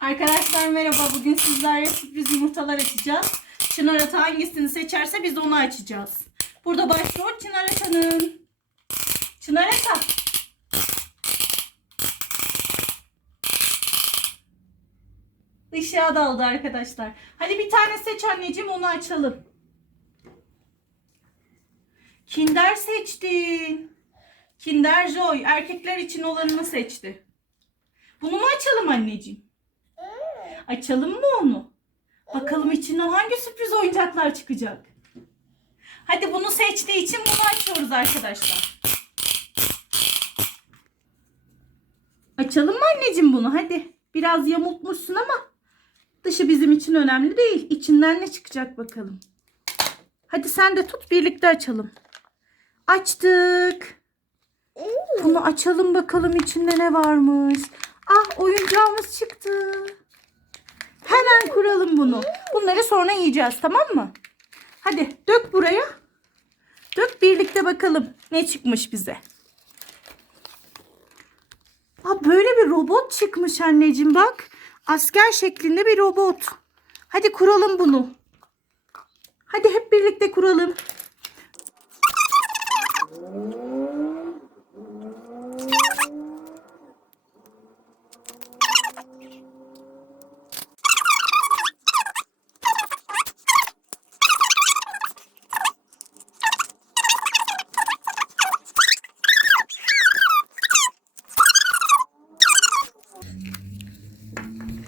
Arkadaşlar merhaba. Bugün sizlerle sürpriz yumurtalar açacağız. Çınar Ata hangisini seçerse biz onu açacağız. Burada başrol Çınar Ata'nın. Çınar Ata. Işığa daldı arkadaşlar. Hadi bir tane seç anneciğim onu açalım. Kinder seçtin. Kinder Joy erkekler için olanını seçti. Bunu mu açalım anneciğim? Açalım mı onu? Bakalım içinden hangi sürpriz oyuncaklar çıkacak. Hadi bunu seçtiği için bunu açıyoruz arkadaşlar. Açalım mı anneciğim bunu? Hadi. Biraz yamultmuşsun ama dışı bizim için önemli değil. İçinden ne çıkacak bakalım. Hadi sen de tut birlikte açalım. Açtık. Bunu açalım bakalım içinde ne varmış. Ah oyuncağımız çıktı. Hemen kuralım bunu. Bunları sonra yiyeceğiz tamam mı? Hadi dök buraya. Dök birlikte bakalım ne çıkmış bize. Aa, böyle bir robot çıkmış anneciğim bak. Asker şeklinde bir robot. Hadi kuralım bunu. Hadi hep birlikte kuralım.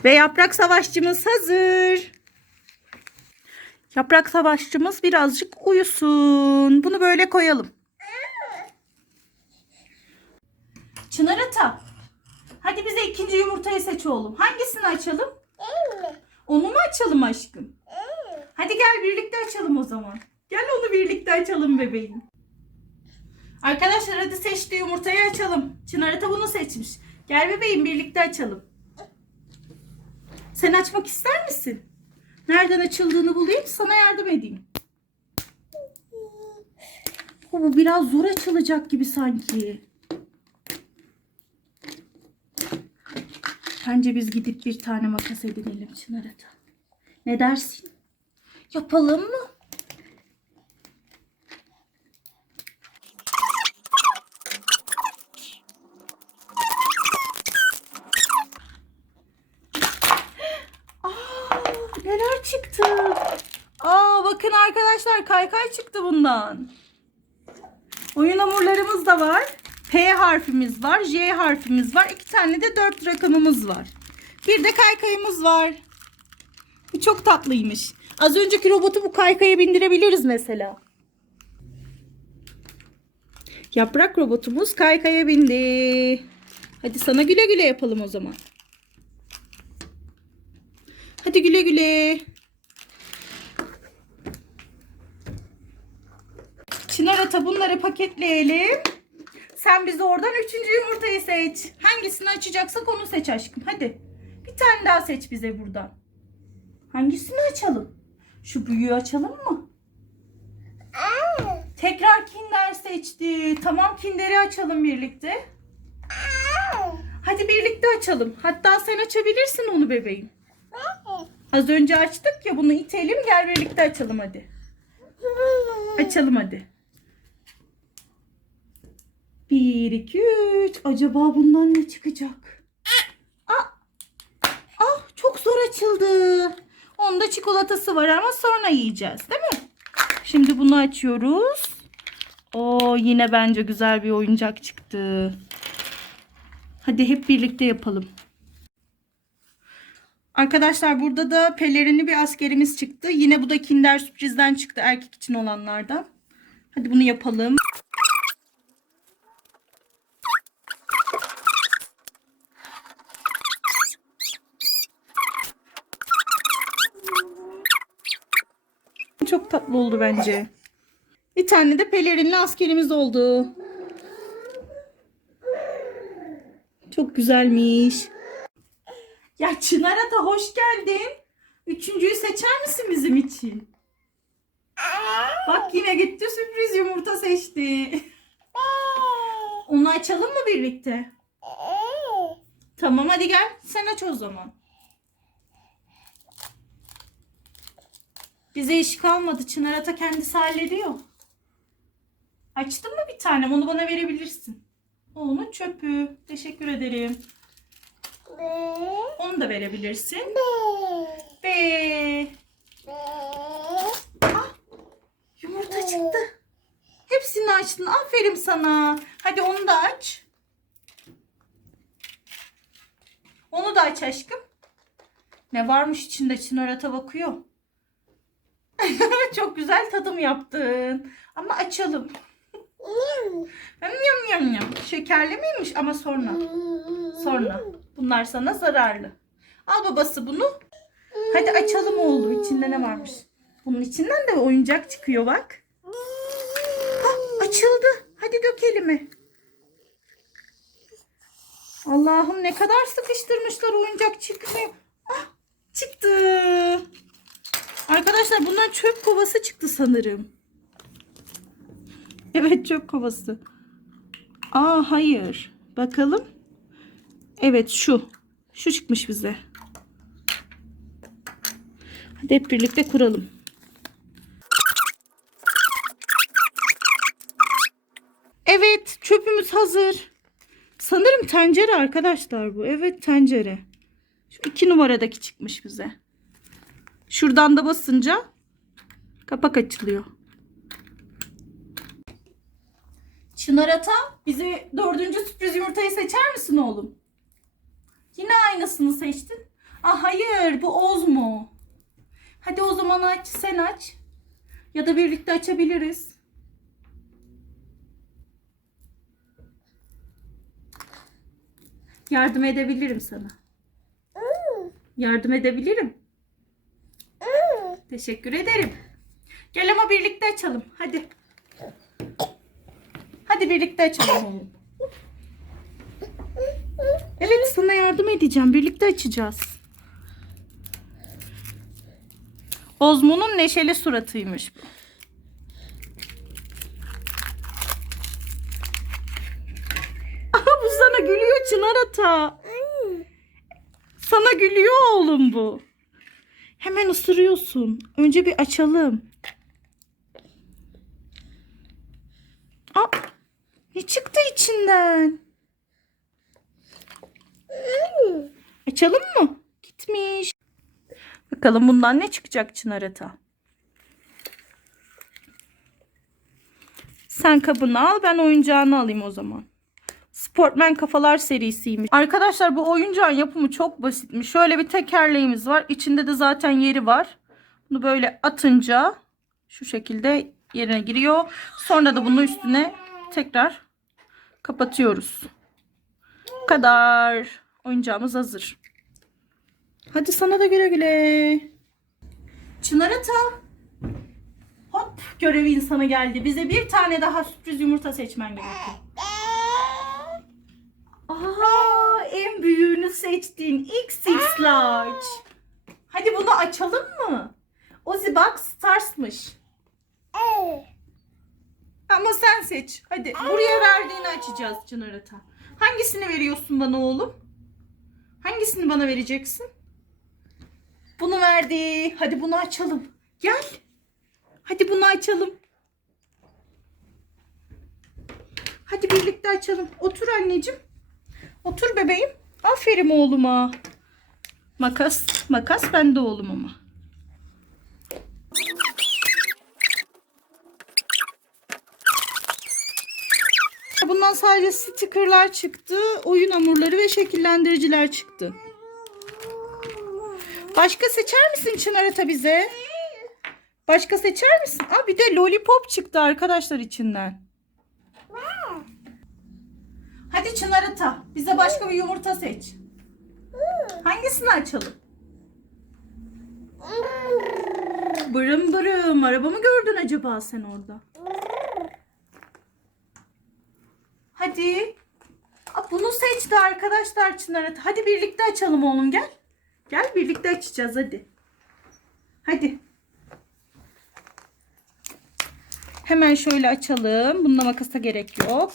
Ve yaprak savaşçımız hazır. Yaprak savaşçımız birazcık uyusun. Bunu böyle koyalım. Çınar Ata. Hadi bize ikinci yumurtayı seç oğlum. Hangisini açalım? Onu mu açalım aşkım? Hadi gel birlikte açalım o zaman. Gel onu birlikte açalım bebeğim. Arkadaşlar hadi seçtiği yumurtayı açalım. Çınar Ata bunu seçmiş. Gel bebeğim birlikte açalım. Sen açmak ister misin? Nereden açıldığını bulayım sana yardım edeyim. Bu biraz zor açılacak gibi sanki. Bence biz gidip bir tane makas edinelim Çınar Ata. Ne dersin? Yapalım mı? Aa, neler çıktı? Aa, bakın arkadaşlar kaykay çıktı bundan. Oyun hamurlarımız da var. P harfimiz var. J harfimiz var. İki tane de dört rakamımız var. Bir de kaykayımız var. Bu çok tatlıymış. Az önceki robotu bu kaykaya bindirebiliriz mesela. Yaprak robotumuz kaykaya bindi. Hadi sana güle güle yapalım o zaman. Hadi güle güle. Çınar Ata bunları paketleyelim. Sen bize oradan üçüncü yumurtayı seç. Hangisini açacaksak onu seç aşkım. Hadi. Bir tane daha seç bize buradan. Hangisini açalım? Şu büyüğü açalım mı? Tekrar Kinder seçti. Tamam Kinder'i açalım birlikte. Hadi birlikte açalım. Hatta sen açabilirsin onu bebeğim. Az önce açtık ya bunu itelim gel birlikte açalım hadi. Açalım hadi. 1 2 3 acaba bundan ne çıkacak? Ah, ah çok zor açıldı. Onda çikolatası var ama sonra yiyeceğiz değil mi? Şimdi bunu açıyoruz. O yine bence güzel bir oyuncak çıktı. Hadi hep birlikte yapalım. Arkadaşlar burada da pelerinli bir askerimiz çıktı. Yine bu da Kinder sürprizden çıktı erkek için olanlardan. Hadi bunu yapalım. Çok tatlı oldu bence. Bir tane de pelerinli askerimiz oldu. Çok güzelmiş. Ya Çınar'a da hoş geldin. Üçüncüyü seçer misin bizim için? Bak yine gitti sürpriz yumurta seçti. Onu açalım mı birlikte? Tamam hadi gel sen aç o zaman. Bize iş kalmadı. Çınar Ata kendisi hallediyor. Açtın mı bir tane? Onu bana verebilirsin. O Onun çöpü. Teşekkür ederim. Onu da verebilirsin. Ve yumurta çıktı. Hepsini açtın. Aferin sana. Hadi onu da aç. Onu da aç aşkım. Ne varmış içinde Çınar bakıyor. Çok güzel tadım yaptın. Ama açalım. Yam yam yam. Şekerli miymiş ama sonra. Sonra. Bunlar sana zararlı. Al babası bunu. Hadi açalım oğlum. İçinde ne varmış? Bunun içinden de oyuncak çıkıyor bak. Hah, açıldı. Hadi dök elimi. Allah'ım ne kadar sıkıştırmışlar oyuncak çıkmıyor. Ah, çıktı. Arkadaşlar bundan çöp kovası çıktı sanırım. Evet çöp kovası. Aa hayır. Bakalım. Evet şu. Şu çıkmış bize. Hadi hep birlikte kuralım. Evet çöpümüz hazır. Sanırım tencere arkadaşlar bu. Evet tencere. Şu iki numaradaki çıkmış bize. Şuradan da basınca kapak açılıyor. Çınar Ata bize dördüncü sürpriz yumurtayı seçer misin oğlum? Yine aynısını seçtin. Ah hayır bu Oz mu? Hadi o zaman aç sen aç. Ya da birlikte açabiliriz. Yardım edebilirim sana. Yardım edebilirim. Teşekkür ederim. Gel ama birlikte açalım. Hadi. Hadi birlikte açalım. Evet sana yardım edeceğim. Birlikte açacağız. Ozmo'nun neşeli suratıymış bu. Bu sana gülüyor Çınar Ata. Sana gülüyor oğlum bu. Hemen ısırıyorsun. Önce bir açalım. Aa, ne çıktı içinden? Açalım mı? Gitmiş. Bakalım bundan ne çıkacak Çınar Ata? Sen kabını al ben oyuncağını alayım o zaman. Sportman kafalar serisiymiş. Arkadaşlar bu oyuncağın yapımı çok basitmiş. Şöyle bir tekerleğimiz var. İçinde de zaten yeri var. Bunu böyle atınca şu şekilde yerine giriyor. Sonra da bunu üstüne tekrar kapatıyoruz. Bu kadar. Oyuncağımız hazır. Hadi sana da güle güle. Çınar Ata. Hop görev insanı geldi. Bize bir tane daha sürpriz yumurta seçmen gerekiyor. Aa, en büyüğünü seçtin. XX large. Hadi bunu açalım mı? Ozzy Box Stars'mış. Ama sen seç. Hadi buraya verdiğini açacağız Çınar Ata. Hangisini veriyorsun bana oğlum? Hangisini bana vereceksin? Bunu verdi. Hadi bunu açalım. Gel. Hadi bunu açalım. Hadi birlikte açalım. Otur anneciğim. Otur bebeğim. Aferin oğluma. Makas. Makas bende oğlum ama. Bundan sadece stickerlar çıktı. Oyun hamurları ve şekillendiriciler çıktı. Başka seçer misin Çınar Ata bize? Başka seçer misin? Aa, bir de lollipop çıktı arkadaşlar içinden. Hadi Çınar Ata bize başka bir yumurta seç. Hangisini açalım? Bırım bırım. Araba mı gördün acaba sen orada? Hadi. Aa, bunu seçti arkadaşlar Çınar. Hadi birlikte açalım oğlum gel. Gel birlikte açacağız hadi. Hadi. Hemen şöyle açalım. Bunda makasa gerek yok.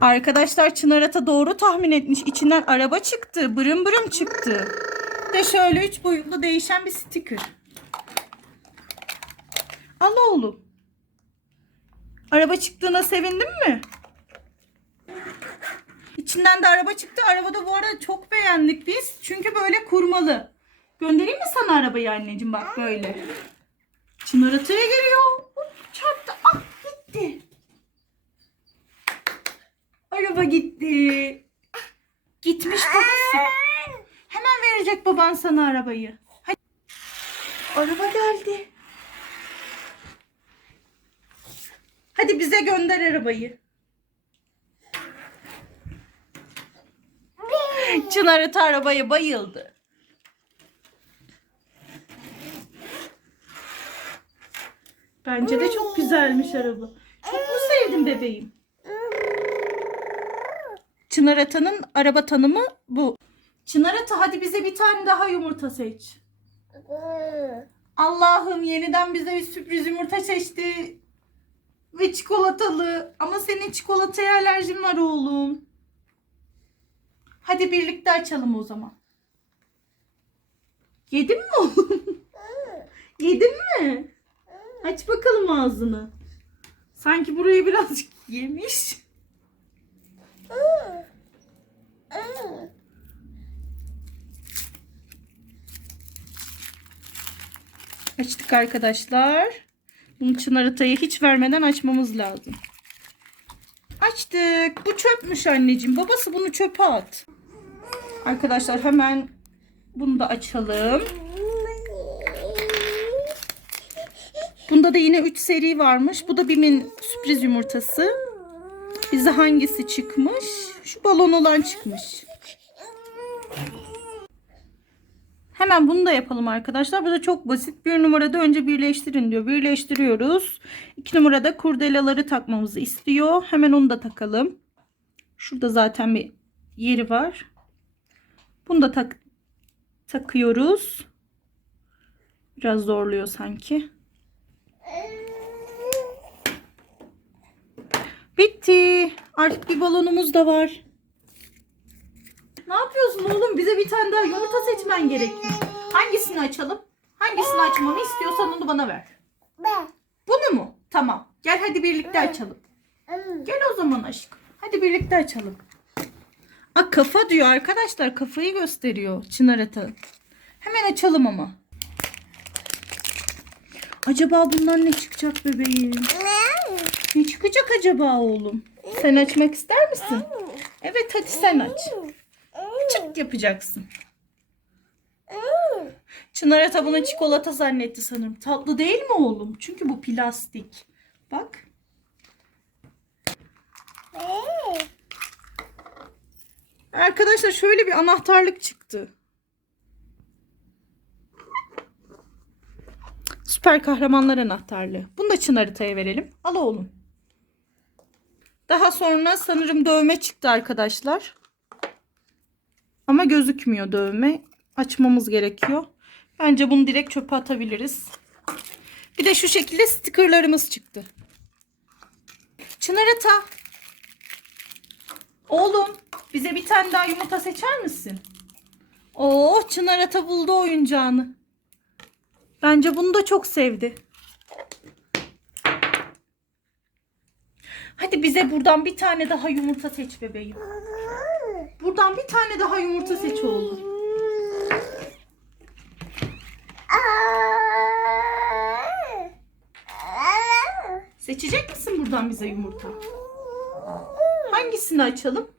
Arkadaşlar Çınar Ata doğru tahmin etmiş. İçinden araba çıktı. Bırım bırım çıktı. de şöyle üç boyutlu değişen bir sticker. Al oğlum. Araba çıktığına sevindin mi? İçinden de araba çıktı. Arabada bu arada çok beğendik biz. Çünkü böyle kurmalı. Göndereyim mi sana arabayı anneciğim bak böyle. Çınar Atay'a geliyor. Hop, çarptı. Ah gitti. Araba gitti. Gitmiş babası. Hemen verecek baban sana arabayı. Hadi. Araba geldi. Hadi bize gönder arabayı. Çınar Ata arabaya bayıldı. Bence de çok güzelmiş araba. Çok mu sevdin bebeğim? Çınar Ata'nın araba tanımı bu. Çınar Ata hadi bize bir tane daha yumurta seç. Allah'ım yeniden bize bir sürpriz yumurta seçti. Ve çikolatalı. Ama senin çikolataya alerjin var oğlum. Hadi birlikte açalım o zaman. Yedin mi oğlum? Yedin mi? Aç bakalım ağzını. Sanki burayı birazcık yemiş. Açtık arkadaşlar. Bunu çınar atayı hiç vermeden açmamız lazım. Açtık. Bu çöpmüş anneciğim. Babası bunu çöpe at. Arkadaşlar hemen bunu da açalım. Bunda da yine 3 seri varmış. Bu da Bim'in sürpriz yumurtası. Bize hangisi çıkmış? Şu balon olan çıkmış. Hemen bunu da yapalım arkadaşlar. Bu da çok basit. Bir numarada önce birleştirin diyor. Birleştiriyoruz. İki numarada kurdelaları takmamızı istiyor. Hemen onu da takalım. Şurada zaten bir yeri var. Bunu da tak takıyoruz. Biraz zorluyor sanki. Bitti. Artık bir balonumuz da var. Ne yapıyorsun oğlum? Bize bir tane daha yumurta seçmen gerekiyor. Hangisini açalım? Hangisini açmamı istiyorsan onu bana ver. Bunu mu? Tamam. Gel hadi birlikte açalım. Gel o zaman aşkım. Hadi birlikte açalım. Aa, kafa diyor arkadaşlar. Kafayı gösteriyor Çınar Ata. Hemen açalım ama. Acaba bundan ne çıkacak bebeğim? Ne çıkacak acaba oğlum? Sen açmak ister misin? Evet hadi sen aç. Çıt yapacaksın. Çınar Ata bunu çikolata zannetti sanırım. Tatlı değil mi oğlum? Çünkü bu plastik. Bak. Arkadaşlar şöyle bir anahtarlık çıktı. Süper kahramanlar anahtarlığı. Bunu da Çınar Ata'ya verelim. Al oğlum. Daha sonra sanırım dövme çıktı arkadaşlar. Ama gözükmüyor dövme. Açmamız gerekiyor. Bence bunu direkt çöpe atabiliriz. Bir de şu şekilde stickerlarımız çıktı. Çınar Ata. Oğlum bize bir tane daha yumurta seçer misin? Oo Çınar Ata buldu oyuncağını. Bence bunu da çok sevdi. Hadi bize buradan bir tane daha yumurta seç bebeğim. Buradan bir tane daha yumurta seç oğlum. Seçecek misin buradan bize yumurta? Hangisini açalım?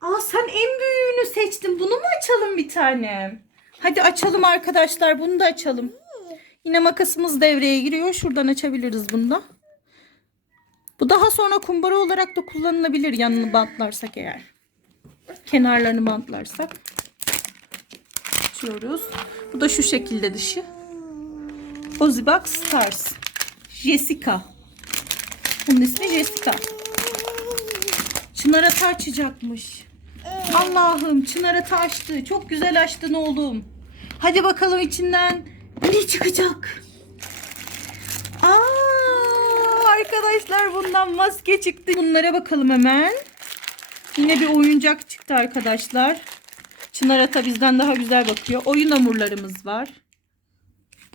Aa sen en büyüğünü seçtin. Bunu mu açalım bir tane? Hadi açalım arkadaşlar. Bunu da açalım. Yine makasımız devreye giriyor. Şuradan açabiliriz bunu da. Bu daha sonra kumbara olarak da kullanılabilir yanını bantlarsak eğer. Kenarlarını bantlarsak. Açıyoruz. Bu da şu şekilde dışı. Ozibox Stars. Jessica. Bunun ismi Jessica. Çınar Ata açacakmış. Allah'ım Çınar Ata açtı. Çok güzel açtın oğlum. Hadi bakalım içinden ne çıkacak? Aa, arkadaşlar. bundan maske çıktı. Bunlara bakalım hemen. Yine bir oyuncak çıktı arkadaşlar. Çınar Ata bizden daha güzel bakıyor. Oyun hamurlarımız var.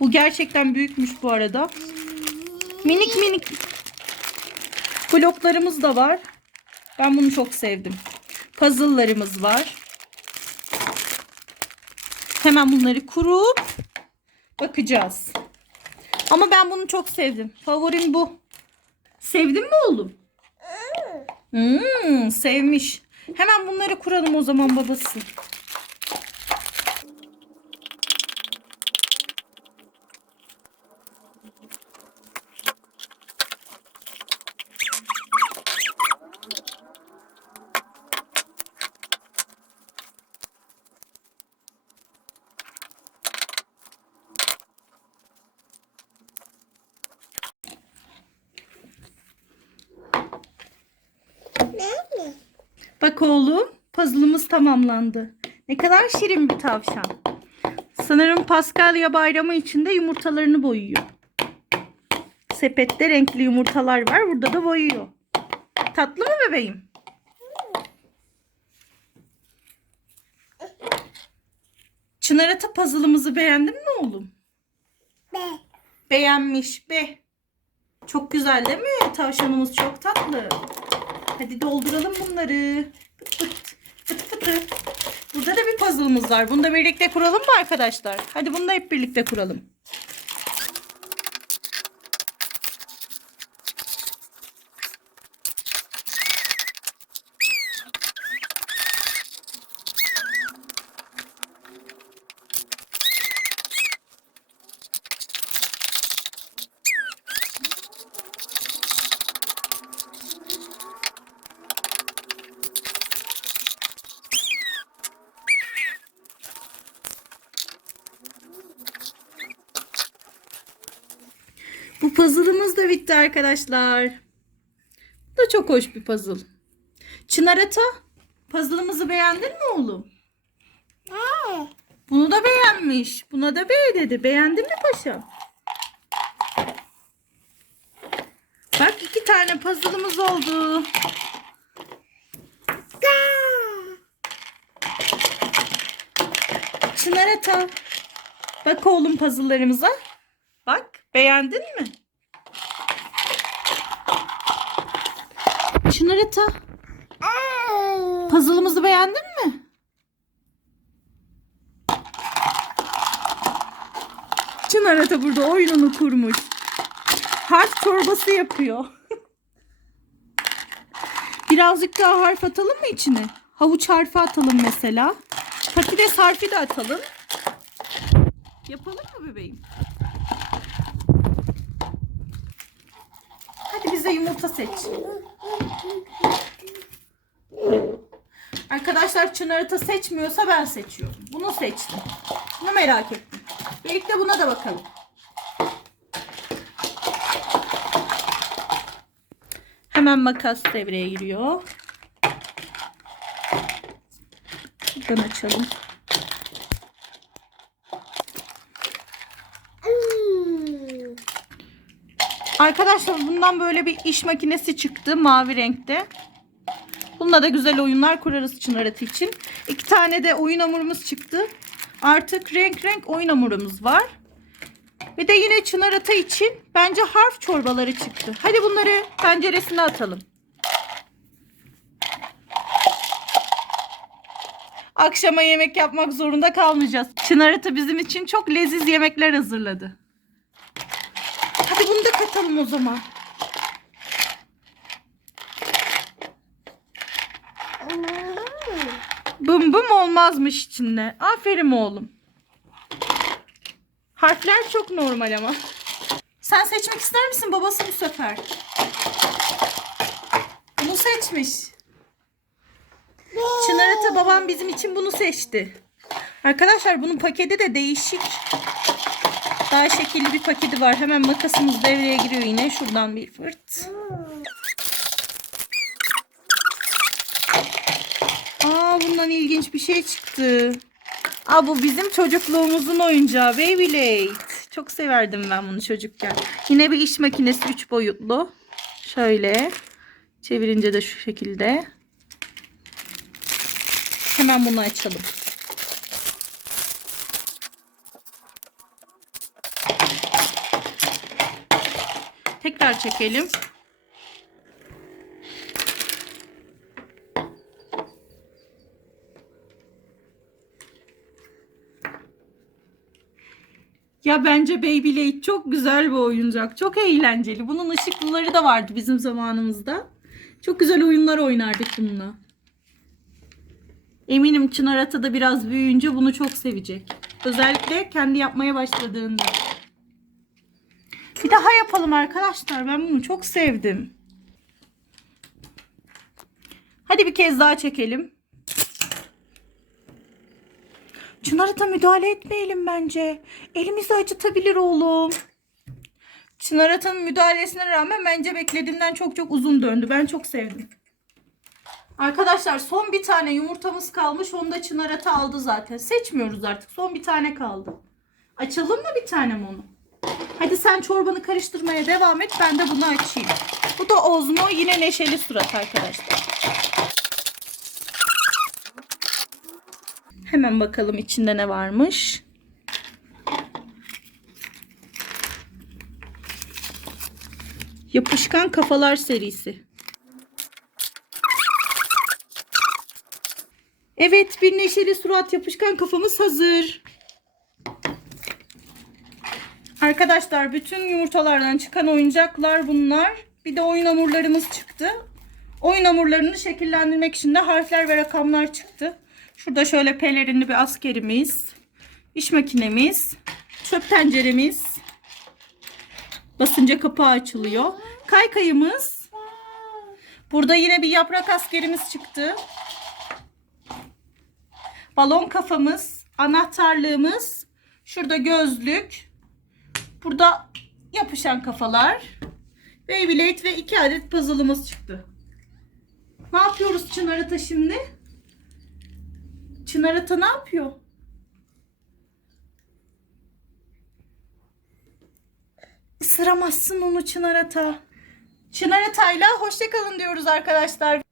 Bu gerçekten büyükmüş bu arada. Minik minik bloklarımız da var. Ben bunu çok sevdim. Puzzle'larımız var. Hemen bunları kurup bakacağız. Ama ben bunu çok sevdim. Favorim bu. Sevdin mi oğlum? Hmm, sevmiş. Hemen bunları kuralım o zaman babası. Bak oğlum, puzzle'ımız tamamlandı. Ne kadar şirin bir tavşan. Sanırım Paskalya bayramı içinde yumurtalarını boyuyor. Sepette renkli yumurtalar var. Burada da boyuyor. Tatlı mı bebeğim? Çınar Ata puzzle'ımızı beğendin mi oğlum? Be. Beğenmiş be. Çok güzel değil mi? Tavşanımız çok tatlı. Hadi dolduralım bunları. Pıt pıt, Burada da bir puzzle'ımız var. Bunu da birlikte kuralım mı arkadaşlar? Hadi bunu da hep birlikte kuralım. Puzzle'ımız da bitti arkadaşlar. Bu da çok hoş bir puzzle. Çınar Ata, puzzle'ımızı beğendin mi oğlum? Aa. Bunu da beğenmiş. Buna da be dedi. Beğendin mi paşam? Bak iki tane puzzle'ımız oldu. Çınar Ata. Bak oğlum puzzle'larımıza. Bak beğendin mi? Çınar Ata. Puzzle'ımızı beğendin mi? Çınar Ata burada oyununu kurmuş. Harf çorbası yapıyor. Birazcık daha harf atalım mı içine? Havuç harfi atalım mesela. Patates harfi de atalım. Yapalım mı bebeğim? Bize yumurta seç. Arkadaşlar Çınar Ata seçmiyorsa ben seçiyorum. Bunu seçtim. Bunu merak ettim. Birlikte buna da bakalım. Hemen makas devreye giriyor. Buradan açalım. Hmm. Arkadaşlar bundan böyle bir iş makinesi çıktı mavi renkte. Bununla da güzel oyunlar kurarız Çınar Atı için. İki tane de oyun hamurumuz çıktı. Artık renk renk oyun hamurumuz var. Ve de yine Çınar Ata için bence harf çorbaları çıktı. Hadi bunları tenceresine atalım. Akşama yemek yapmak zorunda kalmayacağız. Çınar Ata bizim için çok leziz yemekler hazırladı. Katalım o zaman. Bım bım olmazmış içinde. Aferin oğlum. Harfler çok normal ama. Sen seçmek ister misin babası bu sefer? Bunu seçmiş. Çınar Ata babam bizim için bunu seçti. Arkadaşlar bunun paketi de değişik. Daha şekilli bir paketi var. Hemen makasımız devreye giriyor yine. Şuradan bir fırt. Aa bundan ilginç bir şey çıktı. Aa bu bizim çocukluğumuzun oyuncağı Beyblade. Çok severdim ben bunu çocukken. Yine bir iş makinesi 3 boyutlu. Şöyle çevirince de şu şekilde. Hemen bunu açalım. Tekrar çekelim. Ya bence Beyblade çok güzel bir oyuncak. Çok eğlenceli. Bunun ışıklıları da vardı bizim zamanımızda. Çok güzel oyunlar oynardık bununla. Eminim Çınar Ata da biraz büyüyünce bunu çok sevecek. Özellikle kendi yapmaya başladığında. Bir daha yapalım arkadaşlar. Ben bunu çok sevdim. Hadi bir kez daha çekelim. Çınar'a da müdahale etmeyelim bence. Elimizi acıtabilir oğlum. Çınar Ata'nın müdahalesine rağmen bence beklediğimden çok çok uzun döndü. Ben çok sevdim. Arkadaşlar son bir tane yumurtamız kalmış. Onu da Çınar Ata aldı zaten. Seçmiyoruz artık. Son bir tane kaldı. Açalım mı bir tanem onu? Hadi sen çorbanı karıştırmaya devam et. Ben de bunu açayım. Bu da Ozmo. Yine neşeli surat arkadaşlar. Hemen bakalım içinde ne varmış. Yapışkan kafalar serisi. Evet bir neşeli surat yapışkan kafamız hazır. Arkadaşlar bütün yumurtalardan çıkan oyuncaklar bunlar. Bir de oyun hamurlarımız çıktı. Oyun hamurlarını şekillendirmek için de harfler ve rakamlar çıktı. Şurada şöyle pelerinli bir askerimiz. iş makinemiz. Çöp tenceremiz. Basınca kapağı açılıyor. Kaykayımız. Burada yine bir yaprak askerimiz çıktı. Balon kafamız. Anahtarlığımız. Şurada gözlük. Burada yapışan kafalar. Beyblade ve iki adet puzzle'ımız çıktı. Ne yapıyoruz Çınar Ata şimdi? Çınar Ata ne yapıyor? Isıramazsın onu Çınar Ata. Çınar Ata'yla hoşçakalın diyoruz arkadaşlar.